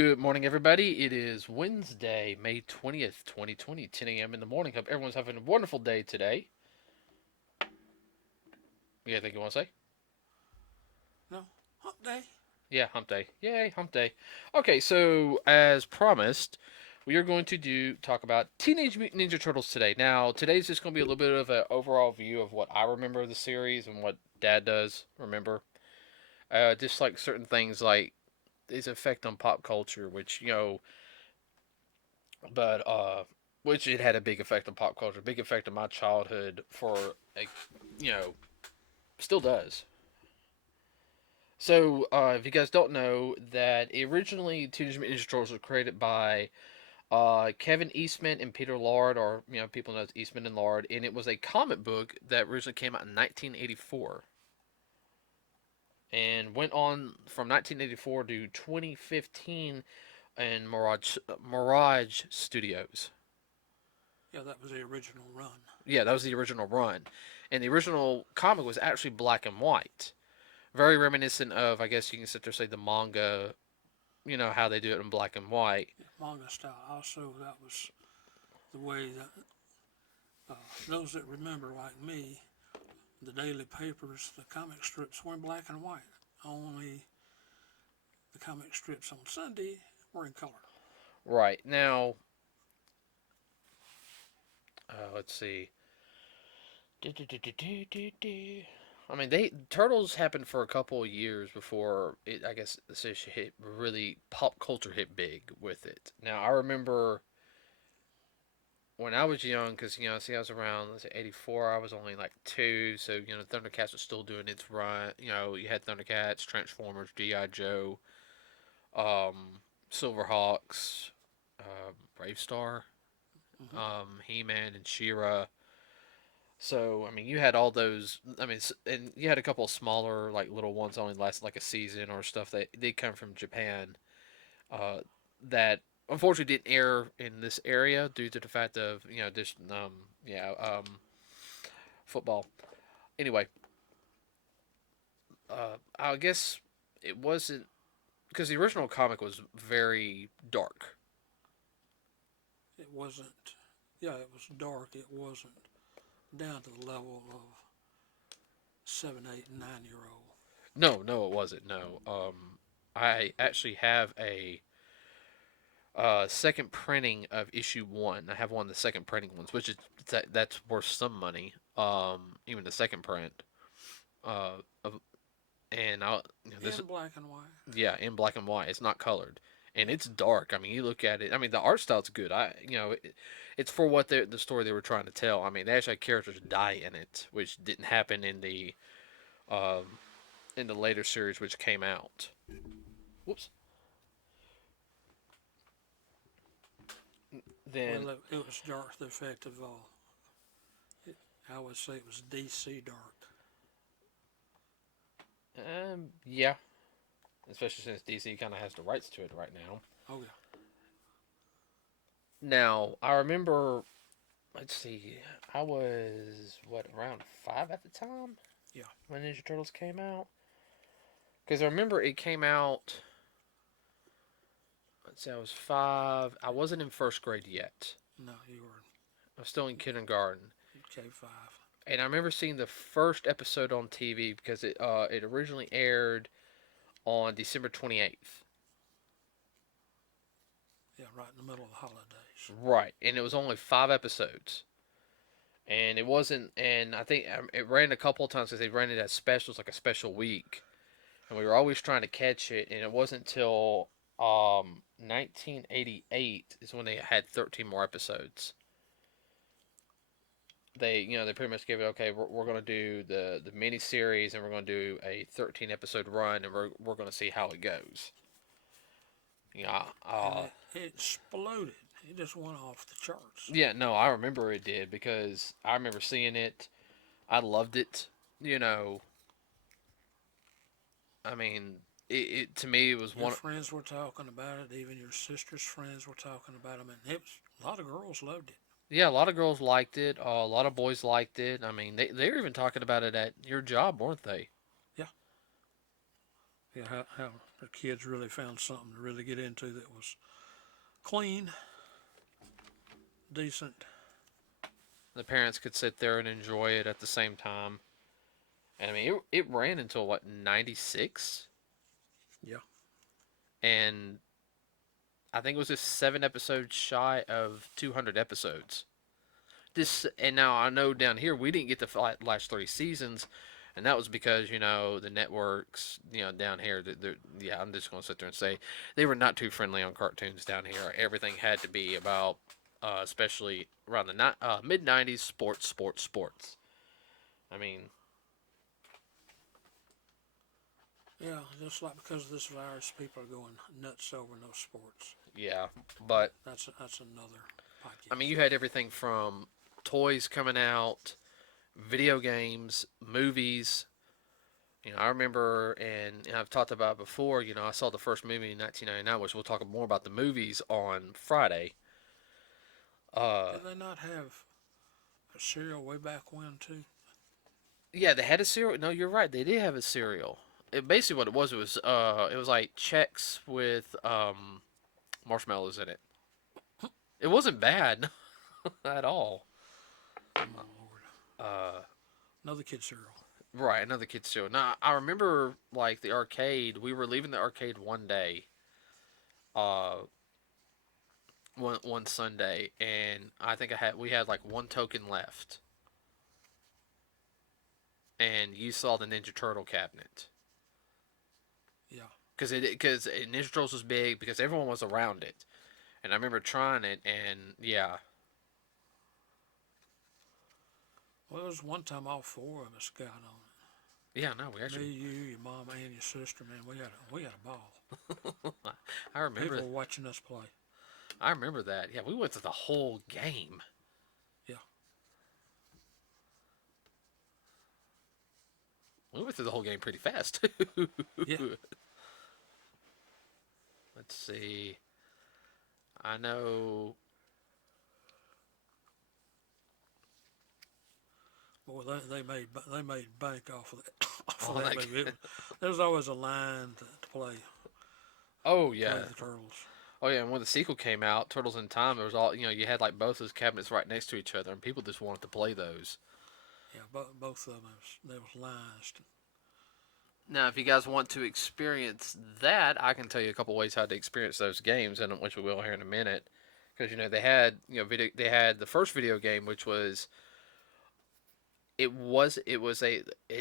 Good morning, everybody. It is Wednesday, May 20th, 2020, 10 a.m. in the morning. Hope everyone's having a wonderful day today. You got anything you want to say? No, hump day. Yeah, hump day. Yay, hump day. Okay, so as promised, we are going to talk about Teenage Mutant Ninja Turtles today. Now, today's just going to be a little bit of an overall view of what I remember of the series and what Dad does remember. Just like certain things like its effect on pop culture, which, but which it had a big effect on pop culture, big effect on my childhood for a, you know, still does. So, if you guys don't know, that originally Teenage Mutant Ninja Turtles was created by Kevin Eastman and Peter Lord, or people know as Eastman and Lord, and it was a comic book that originally came out in 1984 and went on from 1984 to 2015 in Mirage Studios. Yeah, that was the original run. Yeah, that was the original run. And the original comic was actually black and white. Very reminiscent of, I guess you can sit there and say, the manga, how they do it in black and white. Yeah, manga style. Also, that was the way that those that remember, like me, the daily papers, the comic strips were in black and white. Only the comic strips on Sunday were in color. Right. Now, let's see. I mean, Turtles happened for a couple of years before it. I guess this issue hit really pop culture hit big with it. Now I remember when I was young, because see, I was around let's say '84. I was only like two, so Thundercats was still doing its run. You had Thundercats, Transformers, GI Joe, Silverhawks, Brave Star, Mm-hmm. He Man, and She-Ra. So I mean, you had all those. I mean, and you had a couple of smaller, like little ones, only lasted like a season or stuff that did come from Japan. Uh, that unfortunately didn't air in this area due to the fact of just football. Anyway, I guess it wasn't because the original comic was very dark. It wasn't. Yeah, it was dark. It wasn't down to the level of 7, 8, 9 year old. No, no, it wasn't. No, I actually have a second printing of issue one. I have one of the second printing ones, which is that's worth some money. Even the second print. Of, and this In black and white. yeah in black and white. It's not colored, and Yeah. it's dark. I mean, you look at it. I mean, the art style's good. It's for what the story they were trying to tell. I mean, they actually had characters die in it, which didn't happen um in the later series, which came out. Whoops. Then Well, it was dark. The effect of I would say it was DC dark. yeah, especially since DC kind of has the rights to it right now. Oh yeah. Now, I remember, let's see, I was, what, around 5 at the time Yeah. when Ninja Turtles came out? Because I remember it came out, let's see, I was 5. I wasn't in first grade yet. No, you were I was still in kindergarten. K5. And I remember seeing the first episode on TV because it originally aired on December 28th. Yeah, right in the middle of the holidays. Right. And it was only 5 episodes. And it wasn't, and I think it ran a couple of times because they ran it as specials, like a special week. And we were always trying to catch it, and it wasn't until 1988 is when they had 13 more episodes. They pretty much gave it, okay, we're going to do the mini series, and we're going to do a 13 episode run, and we're going to see how it goes. Yeah, And it exploded. It just went off the charts. yeah, no, I remember it did because I remember seeing it. I loved it. You know, I mean, it to me it was Your one. friends were talking about it. Even your sister's friends were talking about it. And it was, a lot of girls loved it. Yeah, a lot of girls liked it. A lot of boys liked it. I mean, they were even talking about it at your job, weren't they? Yeah, yeah. How the kids really found something to really get into that was clean, decent. The parents could sit there and enjoy it at the same time. And I mean, it ran until what, 96? Yeah. And I think it was just 7 episodes shy of 200 episodes. This, and now I know down here we didn't get the last 3 seasons, and that was because the networks down here. Yeah, I'm just gonna sit there and say they were not too friendly on cartoons down here. Everything had to be about, especially around the mid '90s, sports, sports, sports. I mean, Yeah, just like because of this virus, people are going nuts over no sports. yeah, but That's another I mean, podcast. you had everything from toys coming out, video games, movies. I remember, and I've talked about it before. I saw the first movie in 1999, which we'll talk more about the movies on Friday. Uh, Did they not have a cereal way back when too? yeah, they had a cereal. No, you're right. They did have a cereal. Basically what it was like Chex with marshmallows in it. It wasn't bad at all. Oh Lord, Uh, another kid cereal. right, another kid's show. Now I remember like the arcade. We were leaving the arcade one day, uh, one Sunday, and I think we had like one token left, and you saw the Ninja Turtle cabinet Yeah. because Ninja Turtles was big because everyone was around it, and I remember trying it, and yeah, Well, there was one time all four of us got on yeah, no, we it. Me, actually, you, your mom, and your sister. Man, we had a ball. I remember, People were watching us play. I remember that. Yeah, we went through the whole game. Yeah. We went through the whole game pretty fast too. Yeah. Let's see. I know. Boy, they made bank off of that off Oh, of that like, movie. There was always a line to oh play yeah, the turtles. oh yeah. And when the sequel came out, Turtles in Time, there was all you had like both those cabinets right next to each other, and people just wanted to play those. Yeah, both of them. There was lines. Now, if you guys want to experience that, I can tell you a couple ways how to experience those games, and which we will here in a minute. Because they had they had the first video game, which was it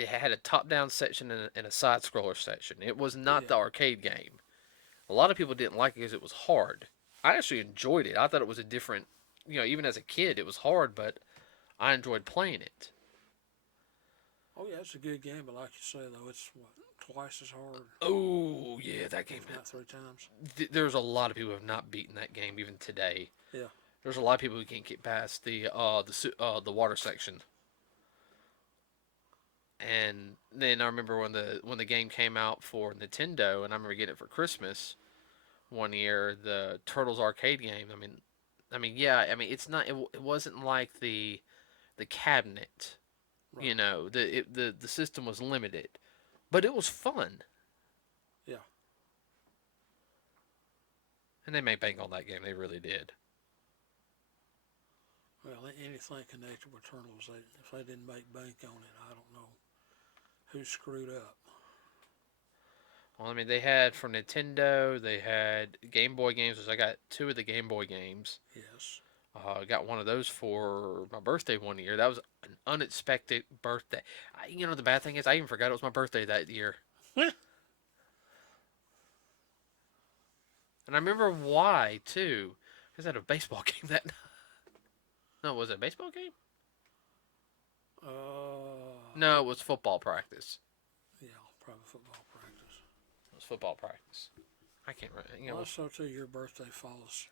had a top down section and a side scroller section. It was not Yeah. the arcade game. A lot of people didn't like it because it was hard. I actually enjoyed it. I thought it was a different, even as a kid, it was hard, but I enjoyed playing it. Oh yeah, it's a good game, but like you say though, it's what twice as hard, Oh yeah, that game. if not three times. There's a lot of people who have not beaten that game even today. Yeah. There's a lot of people who can't get past the water section. And then I remember when the game came out for Nintendo, and I remember getting it for Christmas one year, the Turtles arcade game. Yeah, it's not. It wasn't like the cabinet. Right. The system was limited, but it was fun, Yeah. and they made bank on that game. They really did. Well, anything connected with turtles, if they didn't make bank on it, I don't know who screwed up. Well, they had for Nintendo, they had Game Boy games, which I got two of the Game Boy games. Yes. Got one of those for my birthday one year. That was an unexpected birthday. The bad thing is, I even forgot it was my birthday that year. And I remember why, too. Because I had a baseball game that night. No, was it a baseball game? No, it was football practice. Yeah, probably football practice. It was football practice. I can't remember. Also, too, your birthday falls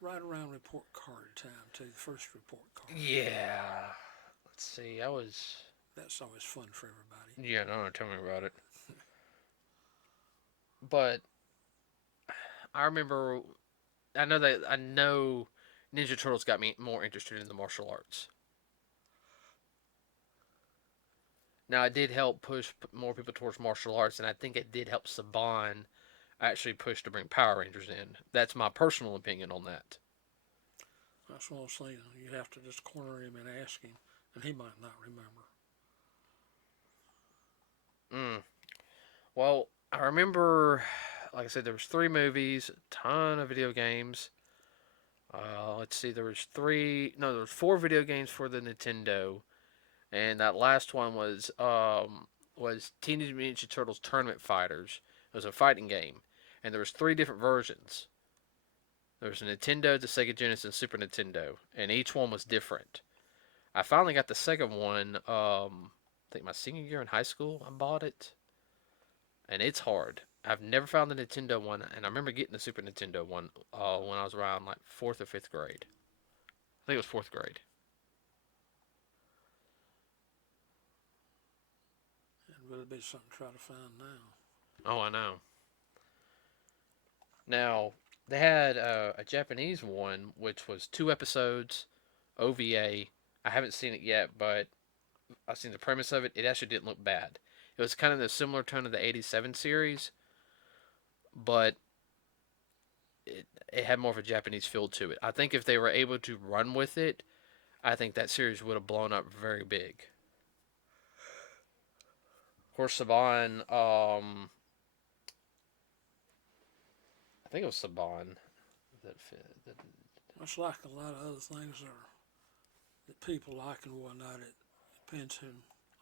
right around report card time, too. The first report card. Yeah. Let's see. That's always fun for everybody. Yeah, no, tell me about it. But I remember. I know Ninja Turtles got me more interested in the martial arts. Now, it did help push more people towards martial arts, and I think it did help Saban actually pushed to bring Power Rangers in. That's my personal opinion on that. That's what I was saying. You have to just corner him and ask him, and he might not remember. Mm. Well, I remember, like I said, there was three movies, a ton of video games. Let's see, there was three. No, there was four video games for the Nintendo, and that last one was Teenage Mutant Ninja Turtles Tournament Fighters. It was a fighting game, and there was three different versions. There was a Nintendo, the Sega Genesis, and Super Nintendo, and each one was different. I finally got the second one. I think my senior year in high school, I bought it, and it's hard. I've never found the Nintendo one, and I remember getting the Super Nintendo one when I was around like fourth or fifth grade. I think it was fourth grade. It would be something to try to find now. Oh, I know. Now they had a Japanese one, which was two episodes, OVA. I haven't seen it yet, but I've seen the premise of it. It actually didn't look bad. It was kind of the similar tone of the '87 series, but it had more of a Japanese feel to it. I think if they were able to run with it, I think that series would have blown up very big. Of course, Saban, I think it was Saban that Much like a lot of other things that people like and whatnot, it depends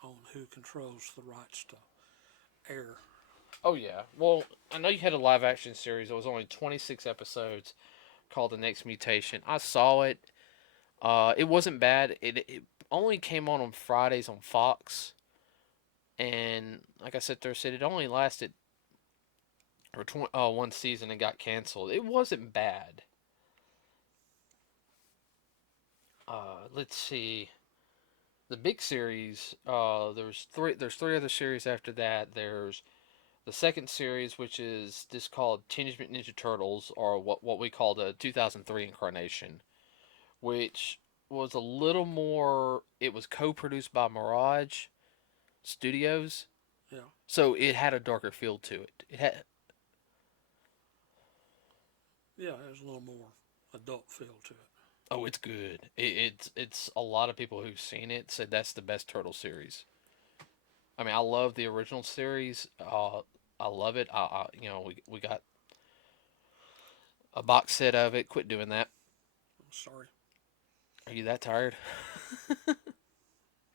on who controls the rights to air. Oh yeah. Well, I know you had a live action series. It was only 26 episodes called The Next Mutation. I saw it. It wasn't bad. It only came on Fridays on Fox, and like I said, it only lasted for one season and got canceled. It wasn't bad. Let's see. The big series. There's three. There's three other series after that. There's the second series, which is this called Teenage Mutant Ninja Turtles, or what we call the 2003 incarnation, which was a little more. It was co-produced by Mirage Studios, Yeah, so it had a darker feel to it. It had. yeah, there's a little more adult feel to it. Oh, it's good. It's a lot of people who've seen it said that's the best Turtle series. I mean, I love the original series. I love it. We got a box set of it. Quit doing that. I'm sorry. Are you that tired?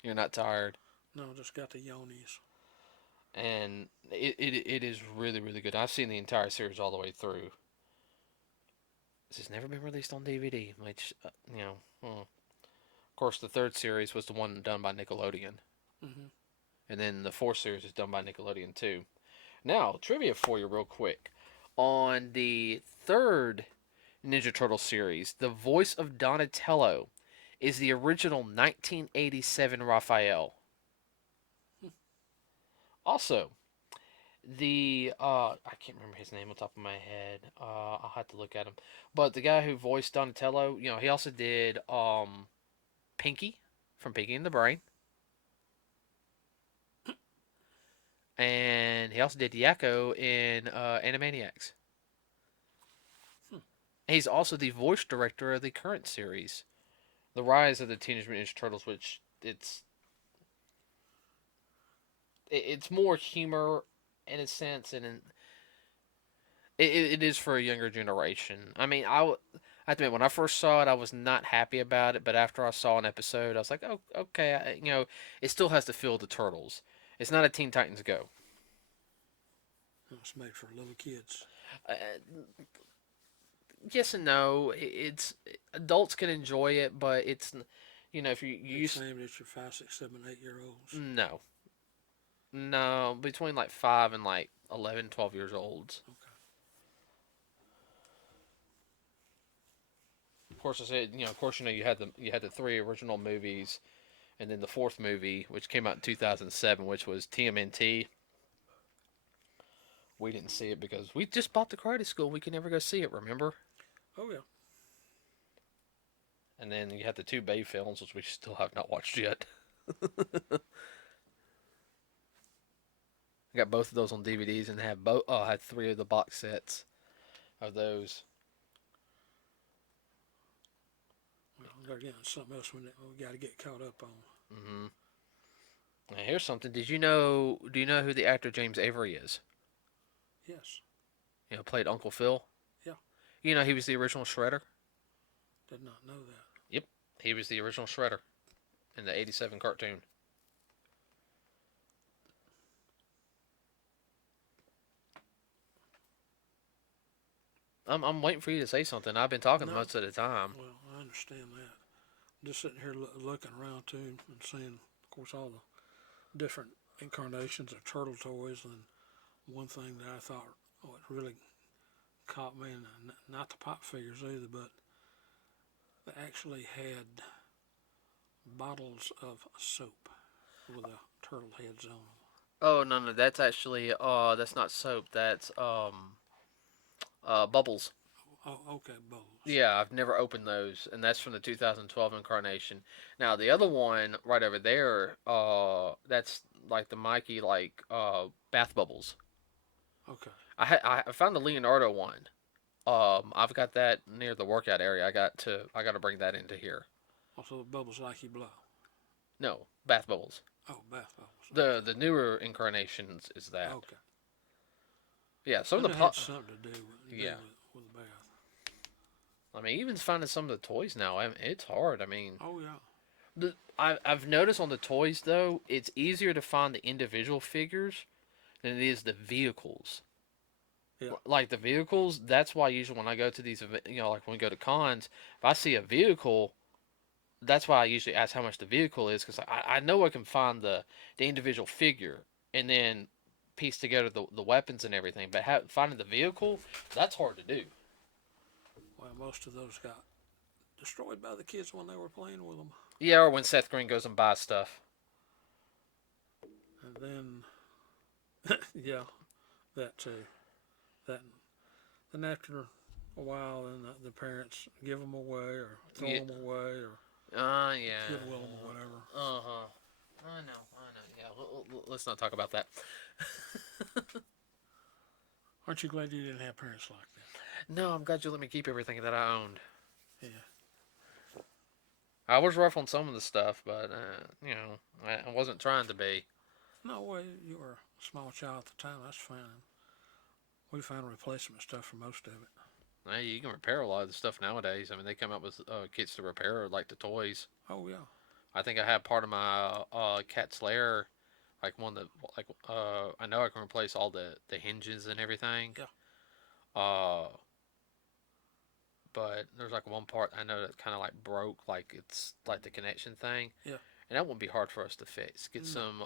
You're not tired. No, just got the yonis. And it is really, really good. I've seen the entire series all the way through. This has never been released on DVD, which, Of course, the third series was the one done by Nickelodeon. Mm-hmm. And then the fourth series is done by Nickelodeon, too. Now, trivia for you, real quick. On the third Ninja Turtle series, the voice of Donatello is the original 1987 Raphael. Also, I can't remember his name on top of my head. I'll have to look at him. But the guy who voiced Donatello, he also did Pinky from Pinky and the Brain, and he also did Yakko in Animaniacs. Hmm. He's also the voice director of the current series, The Rise of the Teenage Mutant Ninja Turtles, which it's more humor in a sense, and it is for a younger generation. I mean, I admit when I first saw it, I was not happy about it, but after I saw an episode, I was like, oh, okay, it still has to feel the Turtles. It's not a Teen Titans Go. It's made for little kids. Uh, yes and no. It's adults can enjoy it, but if you It's use aimed at your 5, 6, 7, 8 year olds. no, no, between like 5 and like 11, 12 years old. Okay. Of course, I said, you had the three original movies, and then the fourth movie, which came out in 2007, which was TMNT. We didn't see it because we just bought the Karate School. We could never go see it. Remember? Oh yeah. And then you had the two Bay films, which we still have not watched yet. I got both of those on DVDs and have both. I had three of the box sets of those. Well, there again, something else we got to get caught up on. Mm-hmm. Now here's something. Did you know? Do you know who the actor James Avery is? Yes. Played Uncle Phil. Yeah. He was the original Shredder. Did not know that. Yep, he was the original Shredder in the '87 cartoon. I'm waiting for you to say something. I've been talking No. most of the time. Well, I understand that. Just sitting here looking around too and seeing, of course, all the different incarnations of turtle toys. And one thing that I thought, oh, it really caught me, and not the pop figures either, but they actually had bottles of soap with the turtle heads on them. Oh no, that's actually that's not soap. That's bubbles. Oh, okay, bowls. Yeah, I've never opened those, and that's from the 2012 incarnation. Now the other one right over there, that's like the Mikey bath bubbles. Okay. I found the Leonardo one. I've got that near the workout area. I got to bring that into here. Also, bubbles like you blow. No, bath bubbles. Oh, bath bubbles. The newer incarnations is that. Okay. Yeah, some I of knew the it had something to do yeah. with the bath. I mean, even finding some of the toys now, it's hard. I mean, Oh yeah. I've noticed on the toys though, it's easier to find the individual figures than it is the vehicles. Yeah. Like the vehicles, that's why usually when I go to these, like when we go to cons, if I see a vehicle, that's why I usually ask how much the vehicle is because I know I can find the individual figure and then piece together the weapons and everything. But finding the vehicle, that's hard to do. Well, most of those got destroyed by the kids when they were playing with them. Yeah, or when Seth Green goes and buys stuff. And then, yeah, that too. That then after a while, then the parents give them away or throw Yeah. them away or Yeah. goodwill them or whatever. Uh huh. I know. Yeah. Let's not talk about that. Aren't you glad you didn't have parents like that? No, I'm glad you let me keep everything that I owned. Yeah. I was rough on some of the stuff, but I wasn't trying to be. No way, you were a small child at the time. That's fine. We found replacement stuff for most of it. Hey, you can repair a lot of the stuff nowadays. I mean, they come up with kits to repair like the toys. Oh yeah. I think I have part of my cat's lair, like one that I know I can replace all the hinges and everything. Yeah. Uh, but there's like one part I know that kind of like broke, like it's like the connection thing. Yeah. And that wouldn't be hard for us to fix. Get some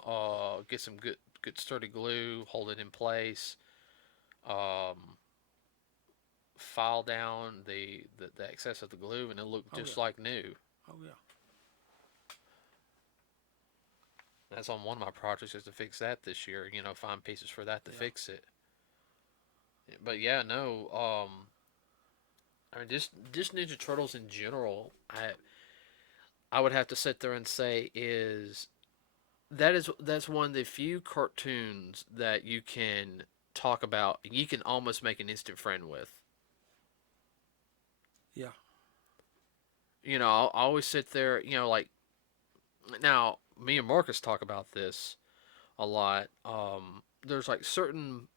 good sturdy glue, hold it in place. Um, file down the excess of the glue, and it'll look Oh just yeah. like new. Oh yeah. That's on one of my projects is to fix that this year. Find pieces for that to Yeah. fix it. But yeah, no. I mean, just Ninja Turtles in general, I would have to sit there and say that's one of the few cartoons that you can talk about. You can almost make an instant friend with. Yeah. I always sit there. Like now, me and Marcus talk about this a lot. There's like certain,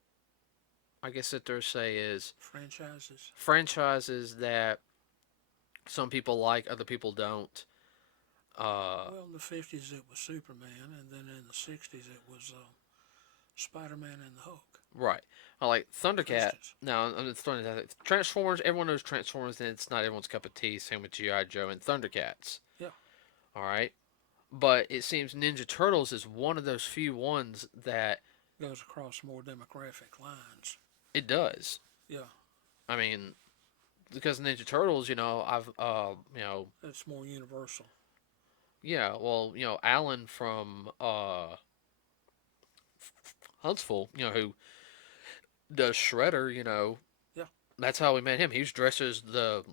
I guess sit there say is Franchises. franchises that some people like, other people don't. Well, in the 50s it was Superman, and then in the 60s it was Spider-Man and the Hulk. Right. I like For Thundercat. instance. Now, I'm just throwing that. Transformers, everyone knows Transformers, and it's not everyone's cup of tea. Same with G.I. Joe and Thundercats. Yeah. All right. But it seems Ninja Turtles is one of those few ones that Goes across more demographic lines. it does. Yeah. I mean, because Ninja Turtles, I've, It's more universal. yeah, well, Alan from Huntsville, who does Shredder, Yeah. that's how we met him. He was dressed as the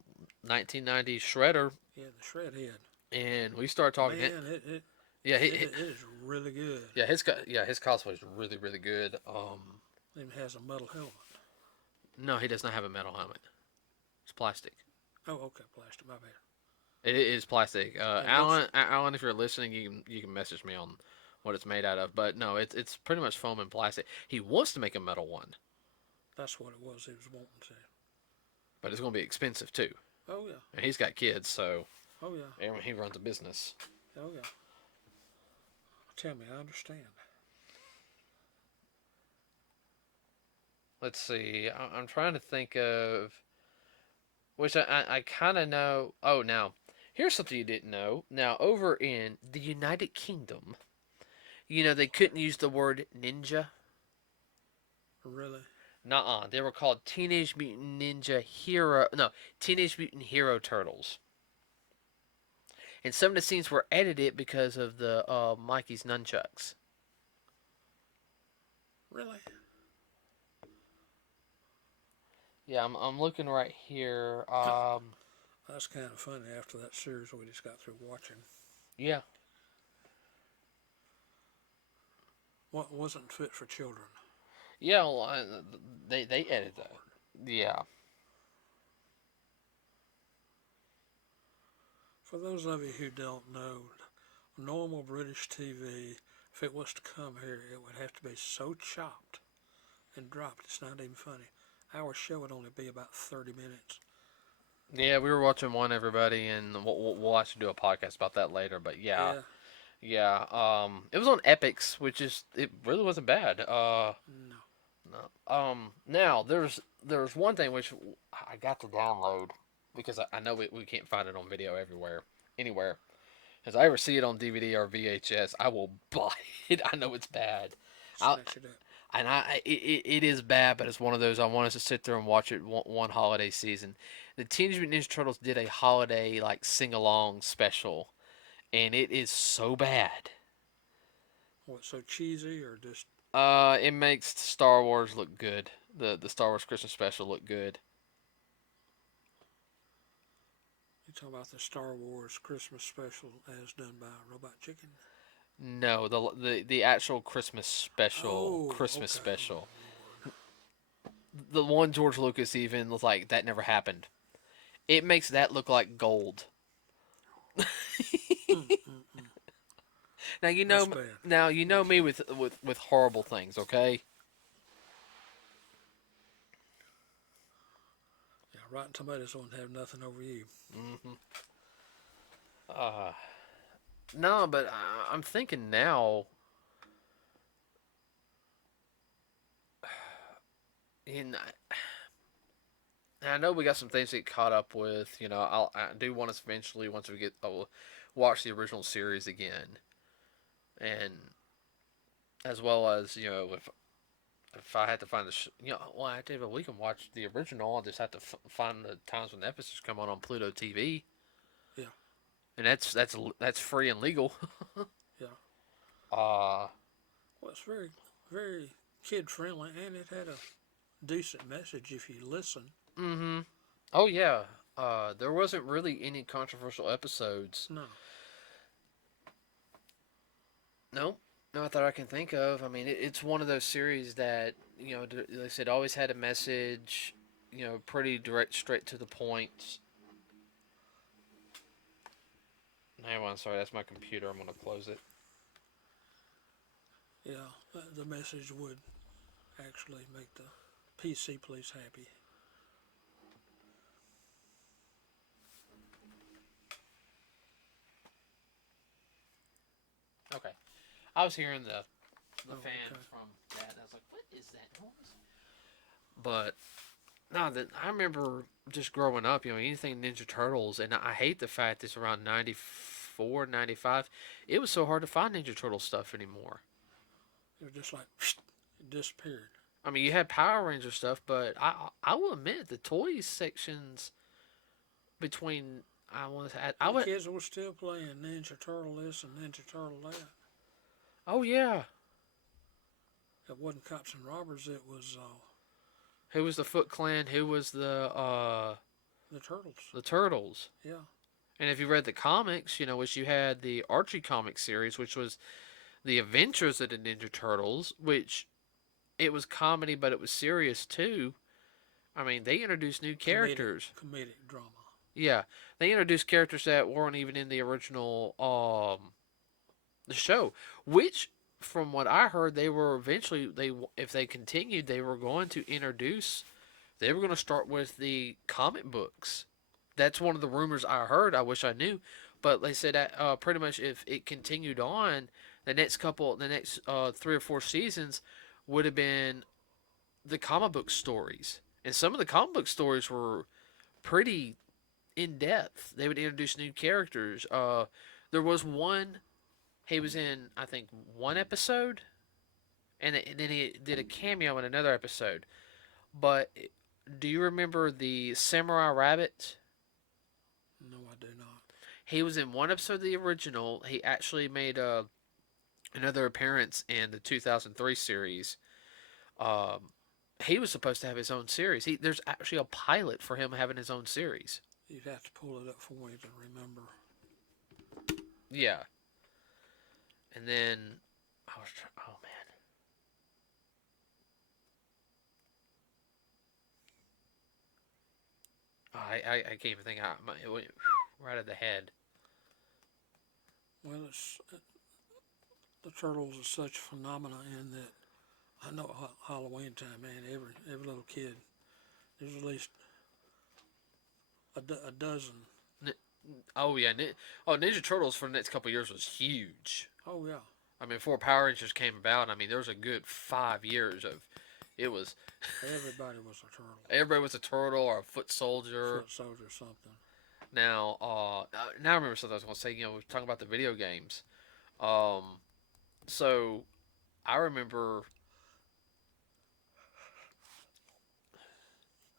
1990s Shredder, Yeah, the shred head. and we started talking. Man, it Yeah, It is really good. his cosplay is really really good. It even has a metal helmet. No, he does not have a metal helmet. It's plastic. Oh, okay, plastic. My bad. It is plastic. It looks. Alan, if you're listening, you can message me on what it's made out of. But no, it's pretty much foam and plastic. He wants to make a metal one, That's what it was. He was wanting to. but it's going to be expensive too. Oh yeah. And he's got kids, so Oh yeah. and he runs a business. Oh yeah. Tell me, I understand. Let's see. I'm trying to think of which I kind of know. Oh, now here's something you didn't know. Now over in the United Kingdom, they couldn't use the word ninja. Really? Nuh-uh. They were called Teenage Mutant Ninja Hero. No, Teenage Mutant Hero Turtles. And some of the scenes were edited because of the Mikey's nunchucks. Really? Yeah, I'm looking right here. That's kind of funny after that series we just got through watching. Yeah, What wasn't fit for children? yeah. Well, they edited that. Yeah. For those of you who don't know, normal British TV, if it was to come here, it would have to be so chopped and dropped. It's not even funny. Our show would only be about 30 minutes. Yeah, we were watching one, everybody, and we'll actually do a podcast about that later. But yeah, Yeah. yeah. It was on Epics, it really wasn't bad. No. No. Now there's one thing which I got to download because I know we can't find it on video anywhere. As I ever see it on DVD or VHS, I will buy it. I know it's bad. I Snatch it up. and it is bad, but it's one of those I want us to sit there and watch it one holiday season. The Teenage Mutant Ninja Turtles did a holiday like sing along special, and it is so bad. What, so cheesy or just. It makes Star Wars look good. The Star Wars Christmas special look good. You talking about the Star Wars Christmas special as done by Robot Chicken? No, the actual Christmas special, Oh, Christmas okay. special. The one George Lucas even was like that never happened. It makes that look like gold. Mm, mm, mm. Now That's bad. you know Yes. me with horrible things, okay? Yeah, Rotten Tomatoes won't have nothing over you. Hmm. Uh, no, but I'm thinking now. In I know we got some things to get caught up with. I do want us eventually once we get watch the original series again, and as well as if I had to find well, I did, but we can watch the original. I'll just have to find the times when the episodes come on Pluto TV, Yeah, and that's free and legal. yeah. uh Well, it's very, very kid friendly, and it had a decent message if you listen. mm-hmm. Oh yeah. There wasn't really any controversial episodes. No. Nope. Not that I can think of. I mean, it's one of those series that like I said, always had a message. Pretty direct, straight to the point. Hang on, sorry, that's my computer. I'm gonna close it. Yeah, the message would actually make the PC police happy. Okay. I was hearing the Oh, fan okay. from that, and I was like, "What is that noise?" But no, that I remember just growing up. Anything Ninja Turtles, and I hate the fact it's around 94, 95. It was so hard to find Ninja Turtle stuff anymore. It was just like it disappeared. I mean, you had Power Ranger stuff, but I will admit the toys sections between I want to I The would kids were still playing Ninja Turtle this and Ninja Turtle that. oh yeah, It wasn't cops and robbers. It was who was the Foot Clan? Who was the Turtles. the Turtles? Yeah, And if you read the comics, which you had the Archie comic series, which was the Adventures of the Ninja Turtles, which it was comedy, but it was serious too. I mean, they introduced new characters. Comedic drama. Yeah, they introduced characters that weren't even in the original the show, which from what I heard, they were eventually if they continued, they were going to introduce. They were going to start with the comic books. That's one of the rumors I heard. I wish I knew, but they said that pretty much if it continued on, the next 3 or 4 seasons would have been the comic book stories, and some of the comic book stories were pretty in depth. They would introduce new characters. There was one. He was in, I think, one episode, and then he did a cameo in another episode. But do you remember the Samurai Rabbit? No, I do not. He was in one episode of the original. He actually made another appearance in the 2003 series. Um, he was supposed to have his own series. There's actually a pilot for him having his own series. You'd have to pull it up for me to remember. Yeah. And then oh man. I can't even think. It went right at the head. Well, the Turtles are such a phenomenon in that I know Halloween time, man. Every little kid, there's at least a dozen. Oh yeah, Ninja Turtles for the next couple of years was huge. Oh yeah. I mean, before Power Rangers came about, I mean, there was a good 5 years of it was. Everybody was a turtle. Everybody was a turtle or a foot soldier. Foot soldier, something. Now, now I remember something I was going to say. We were talking about the video games. Um, so I remember.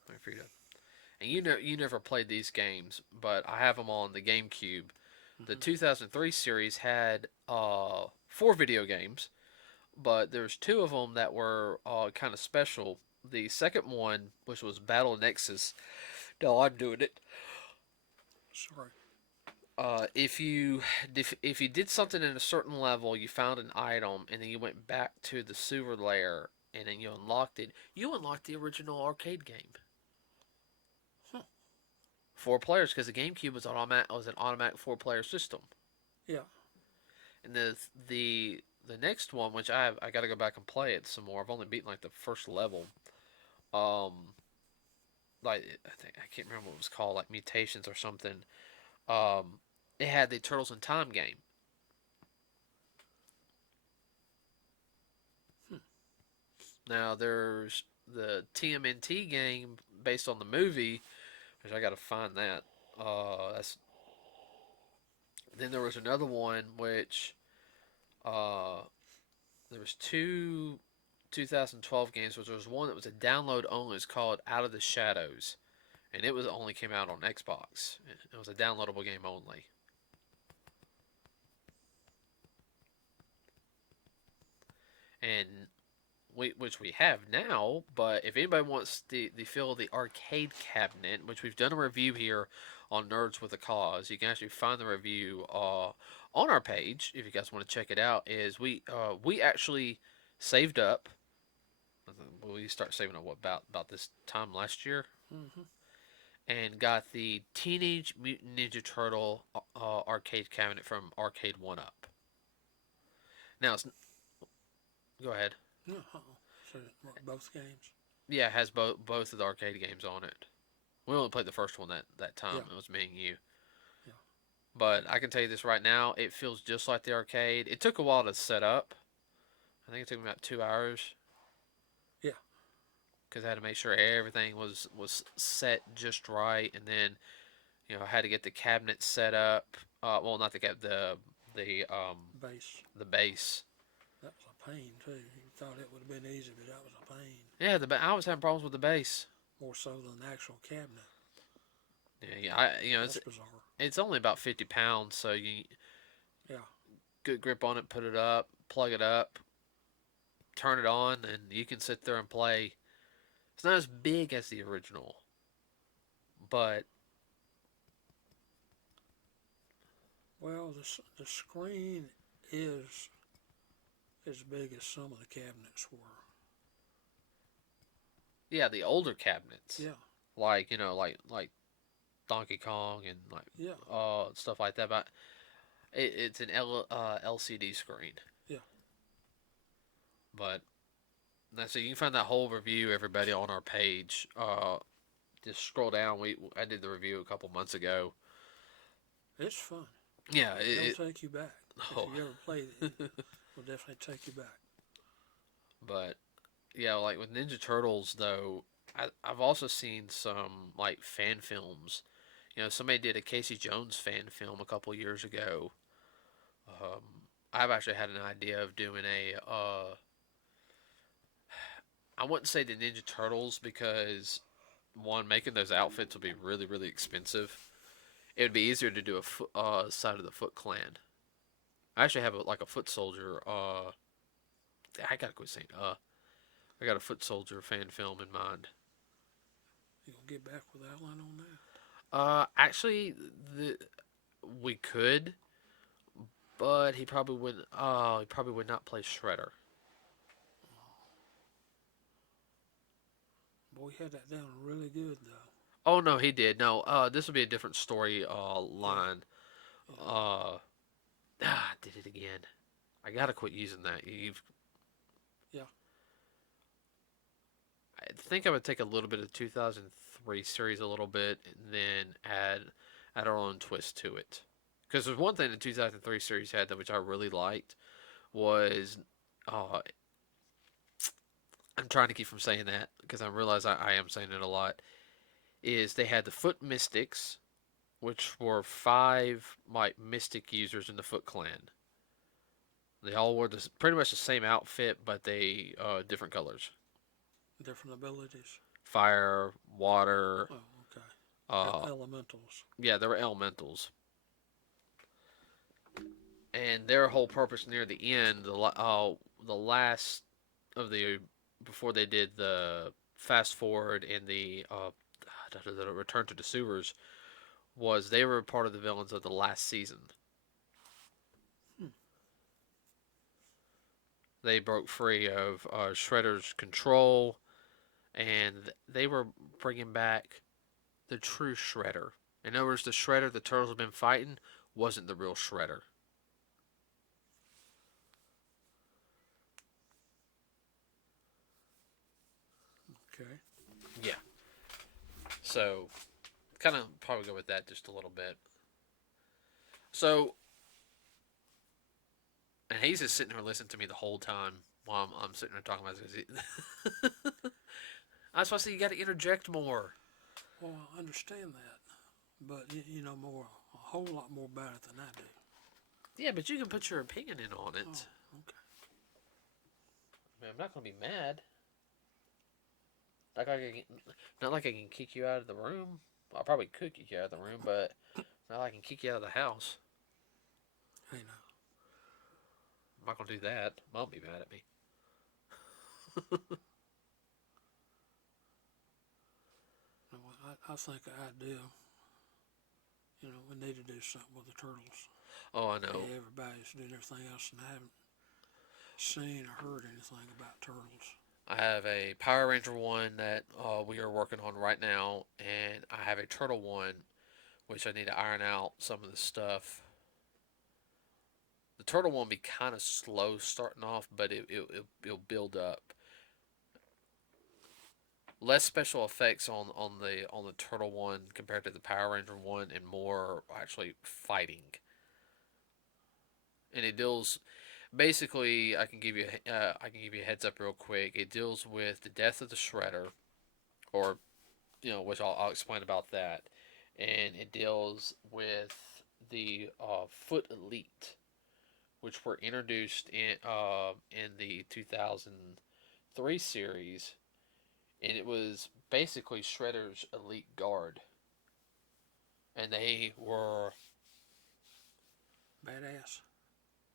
Let me read it. And you never played these games, but I have them on the GameCube. The 2003 series had 4 video games, but there's 2 of them that were kind of special. The second one, which was Battle Nexus. No, I'm doing it. Sorry. If you did something in a certain level, you found an item, and then you went back to the sewer layer, and then you unlocked it. You unlocked the original arcade game. 4 players, because the GameCube was an automatic 4-player system. Yeah. And the next one, which I got to go back and play it some more. I've only beaten like the first level. Like I can't remember what it was called, like Mutations or something. It had the Turtles in Time game. Now there's the TMNT game based on the movie, which I got to find that. That's Then there was another one which there was 2 2012 games, which there was one that was a download only. It's called Out of the Shadows, and it only came out on Xbox. It was a downloadable game only. And which we have now, but if anybody wants the feel of the arcade cabinet, which we've done a review here on Nerds with a Cause, you can actually find the review on our page if you guys want to check it out. Is we actually saved up. We start saving up about this time last year, and got the Teenage Mutant Ninja Turtle arcade cabinet from Arcade One Up. Now go ahead. No, so both games. Yeah, it has both of the arcade games on it. We only played the first one that time. Yeah. It was me and you. Yeah. But I can tell you this right now, it feels just like the arcade. It took a while to set up. I think it took me about 2 hours. Yeah. Because I had to make sure everything was set just right, and then I had to get the cabinet set up. Well, not the cabinet, the base. The base. That was a pain too. You thought it would have been easy, but that was a pain. Yeah, I was having problems with the base. More so than the actual cabinet. Yeah. That's bizarre. It's only about 50 pounds, so good grip on it, put it up, plug it up, turn it on, and you can sit there and play. It's not as big as the original, but Well, the screen is as big as some of the cabinets were. Yeah, the older cabinets, Yeah, like like Donkey Kong and like yeah, stuff like that. But it's an LCD screen. yeah. But so you can find that whole review, everybody, on our page. Just scroll down. I did the review a couple months ago. It's fun. Yeah, It'll take you back. If oh, you ever played it, it'll definitely take you back. but yeah, like with Ninja Turtles though, I've also seen some like fan films. Somebody did a Casey Jones fan film a couple years ago. I've actually had an idea of doing I wouldn't say the Ninja Turtles because one, making those outfits would be really really expensive. It would be easier to do a side of the Foot Clan. I actually have like a foot soldier. I gotta quit saying I got a foot soldier fan film in mind. You gonna get back with outline on that? Actually, the we could, but he probably wouldn't. He probably would not play Shredder. Boy, you had that down really good though. Oh no, he did. No, this would be a different story Yeah, line. yeah, Uh, did it again. I gotta quit using that. yeah. I think I would take a little bit of 2003 series, a little bit, and then add our own twist to it. Because there's one thing the 2003 series had that which I really liked was, uh, I'm trying to keep from saying that because I realize I am saying it a lot. Is they had the Foot Mystics, which were five like mystic users in the Foot Clan. They all wore pretty much the same outfit, but they different colors. Different abilities. Fire, water. Oh, okay. Uh, Elementals. yeah, they were elementals, and their whole purpose near the end, the last of the before they did the fast forward and the return to the sewers, was they were part of the villains of the last season. Hmm. They broke free of Shredder's control, and they were bringing back the true Shredder. In other words, the Shredder the Turtles have been fighting wasn't the real Shredder. Okay. Yeah. So, kind of probably go with that just a little bit. So, and he's just sitting here listening to me the whole time while I'm sitting there talking about this. I was supposed to say you got to interject more. Well, I understand that, but you know more, a whole lot more about it than I do. Yeah, but you can put your opinion in on Oh, it. okay. I mean, I'm not gonna be mad. Like not like I can kick you out of the room. Well, I probably could kick you out of the room, but not like I can kick you out of the house. Hey, now. I'm not gonna do that. Mom be mad at me. No, I think the idea, we need to do something with the turtles. Oh, I know. Everybody's doing everything else, and I haven't seen or heard anything about turtles. I have a Power Ranger one that we are working on right now, and I have a Turtle one, which I need to iron out some of the stuff. The Turtle one will be kind of slow starting off, but it'll build up. Less special effects on the Turtle one compared to the Power Ranger one, and more actually fighting. And it deals basically. I can give you a heads up real quick. It deals with the death of the Shredder, or which I'll explain about that, and it deals with the Foot Elite, which were introduced in the 2003 series, and it was basically Shredder's elite guard, and they were Badass.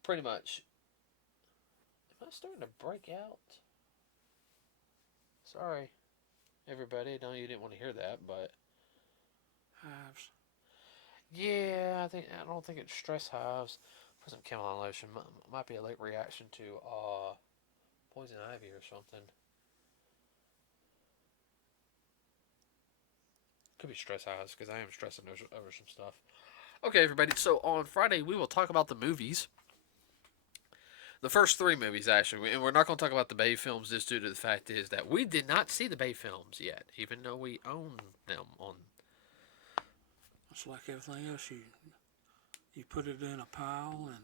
pretty much. Am I starting to break out? Sorry, everybody. I know you didn't want to hear that, but Hives. Yeah, I don't think it's stress hives. Put some Camelot lotion. Might be a late reaction to poison ivy or something. Could be stress hives because I am stressing over some stuff. Okay, everybody. So on Friday we will talk about the movies. The first three movies, actually, and we're not going to talk about the Bay films just due to the fact is that we did not see the Bay films yet, even though we own them on. It's like everything else. You put it in a pile, and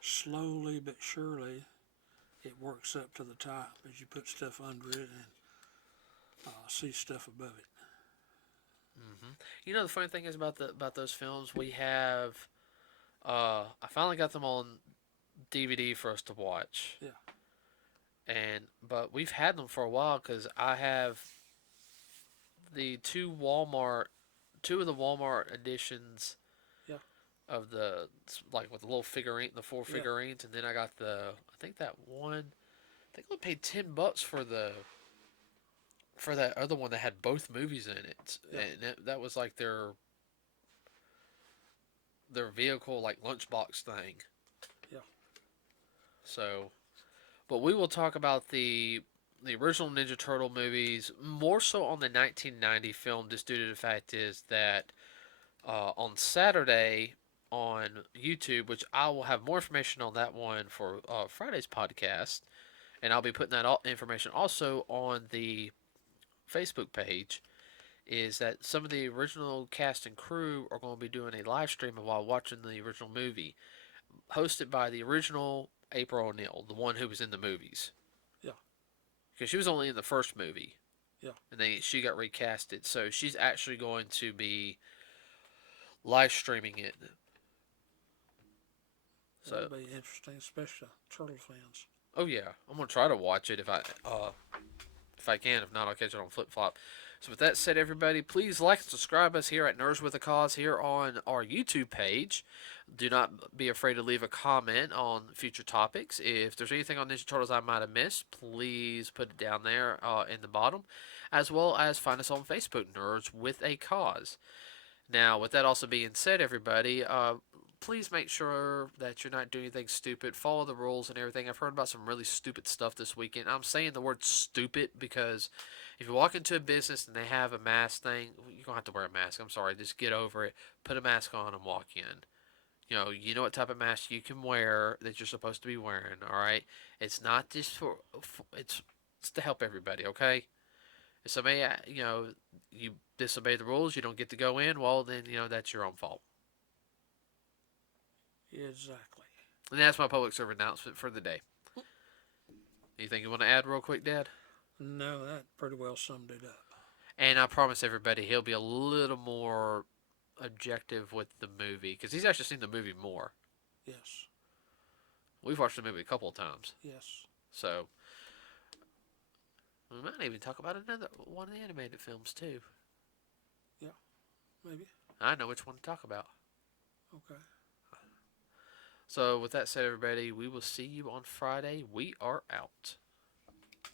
slowly but surely it works up to the top as you put stuff under it and see stuff above it. Hmm. You know, the funny thing is about those films, we have. I finally got them on DVD for us to watch, Yeah, but we've had them for a while because I have the two of the Walmart editions yeah, of the like with the little figurine, the four yeah, figurines, and then I got I think that one. I think we paid $10 for that other one that had both movies in it, yeah, and that was like their vehicle like lunchbox thing. yeah. So, but we will talk about the original Ninja Turtle movies more so on the 1990 film, just due to the fact is that on Saturday on YouTube, which I will have more information on that one for Friday's podcast, and I'll be putting that information also on the Facebook page. Is that some of the original cast and crew are going to be doing a live stream while watching the original movie, hosted by the original April O'Neil, the one who was in the movies, Yeah, because she was only in the first movie, yeah. and then she got recasted. So she's actually going to be live streaming it. That'll So, be interesting, especially turtle fans. oh yeah, I'm gonna try to watch it if I can. If not, I'll catch it on Flip Flop. So with that said, everybody, please like and subscribe us here at Nerds with a Cause here on our YouTube page. Do not be afraid to leave a comment on future topics. If there's anything on Ninja Turtles I might have missed, please put it down there in the bottom, as well as find us on Facebook, Nerds with a Cause. Now, with that also being said, everybody, please make sure that you're not doing anything stupid. Follow the rules and everything. I've heard about some really stupid stuff this weekend. I'm saying the word stupid because if you walk into a business and they have a mask thing, you're going to have to wear a mask. I'm sorry. Just get over it. Put a mask on and walk in. You know what type of mask you can wear that you're supposed to be wearing, all right? It's not just it's to help everybody, okay? If somebody, you disobey the rules, you don't get to go in, well, then, that's your own fault. Exactly. And that's my public service announcement for the day. Anything you want to add real quick, Dad? No, that pretty well summed it up. And I promise everybody he'll be a little more objective with the movie because he's actually seen the movie more. Yes, We've watched the movie a couple of times. yes. So we might even talk about another one of the animated films too. Yeah, maybe. I know which one to talk about. Okay. So with that said, everybody, we will see you on Friday. We are out.